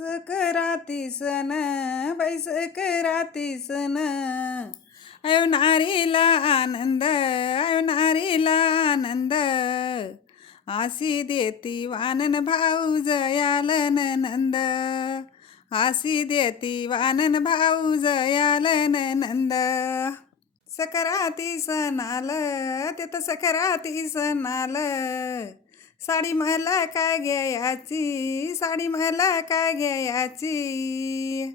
सकराती सण बाई सकराती सन आयो नारीला आनंद आयो नारीला आनंद. आसी देती वानन भाऊ जयालन नंद. आसी देती वानन भाऊ जयालन नंद. सकराती सण आलं ते तर सकराती सण आलं. साडी मला काय घ्यायची? साडी मला काय घ्यायची?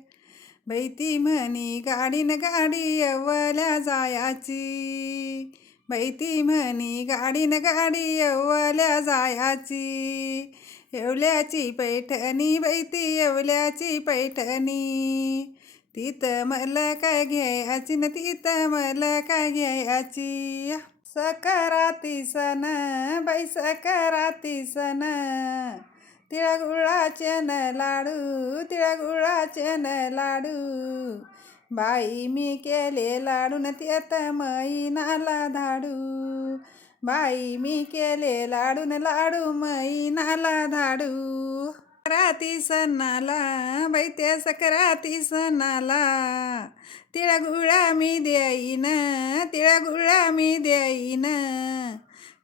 बैती म्हणी गाडीन गाडी अवल्या जायाची. बैती म्हणी गाडीन गाडी अवल्या जायाची. येवल्याची पैठणी बैती येवल्याची पैठणी. तिथं मला काय घ्यायची न तिथं मला काय घ्यायची? सकराती सण बाई सकराती सण तिळगुळाचे न लाडू तिळगुळाचे न लाडू. बाई मी केले लाडू न त्यात मैनाला धाडू. बाई मी केले लाडू न लाडू मैनाला धाडू. सकराती सणाला बाई त्या सकराती सणाला. तिळगुळा मी देईन तिळगुळा मी देईन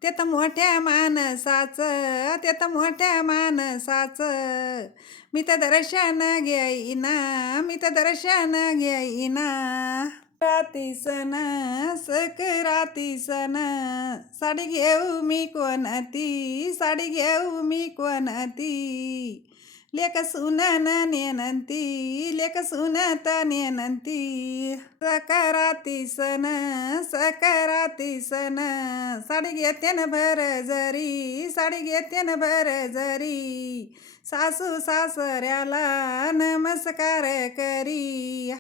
ते तर मोठ्या माणसाचं ते तर मोठ्या माणसाचं. मी तर दर्शन घेईना मी तर दर्शन घेईना राती सण सकराती सण. साडी घेऊ मी कोणती साडी घेऊ मी कोणती? लेक सुनन नेनंती लेक सुनत नेनंती. सकराती सण सकराती सण साडी घेते न भर जरी साडी घेते न भर जरी. सासू सासऱ्याला नमस्कार करी.